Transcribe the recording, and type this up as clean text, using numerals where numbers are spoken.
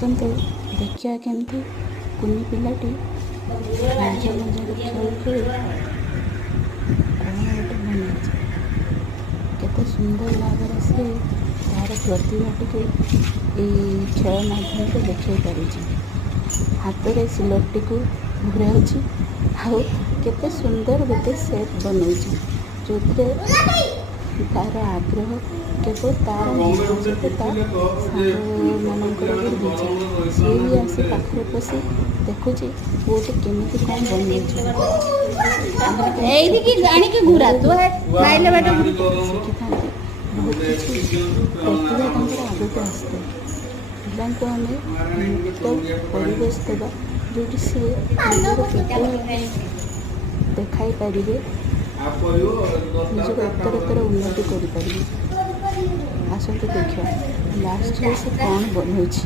ଆସନ୍ତୁ ଦେଖିବା କେମିତି କୁନି ପିଲାଟି ମଜା ମଜାରେ ଖେଳି ଖେଳି କ'ଣ ଗୋଟେ ବନେଇଛି। କେତେ ସୁନ୍ଦର ଭାବରେ ସେ ତା'ର ପ୍ରତିଭାଟିକୁ ଏଇ ଖେଳ ମାଧ୍ୟମରେ ଦେଖାଇ ପାରିଛି। ହାତରେ ସିଲଟଟିକୁ ଘୁରାଉଛି ଆଉ କେତେ ସୁନ୍ଦର ଗୋଟେ ସେଟ୍ ବନଉଛି, ଯେଉଁଥିରେ ତା'ର ଆଗ୍ରହ କେବଳ ତା'ର ମନ ସହିତ ତା ସାଙ୍ଗମାନଙ୍କର ବି ଇଚ୍ଛା। ସିଏ ବି ଆସି ପାଖରେ ବସି ଦେଖୁଛି ପୁଅଟି କେମିତି କ'ଣ ବନଉଛି। ଏଇଠିକି ଆଣିକି ଘୁରା ତୁ ମାଇଲେ ବାଟ ଶିଖିଥାନ୍ତି, ବହୁତ କିଛି ପ୍ରତିଭା ତାଙ୍କର ଆଗକୁ ଆସିଥାଏ। ପିଲାଙ୍କୁ ଆମେ ମୁକ୍ତ ପରିବେଶ ଦେବା, ଯେଉଁଠି ସେ ନିଜର ପ୍ରତିଭା ଦେଖାଇ ପାରିବେ, ନିଜର ଉତ୍ତରୋତ୍ତର ଉନ୍ନତି କରିପାରିବେ। ଆସନ୍ତୁ ଦେଖିବା ଲାଷ୍ଟରେ ସେ କ'ଣ ବନଉଛି।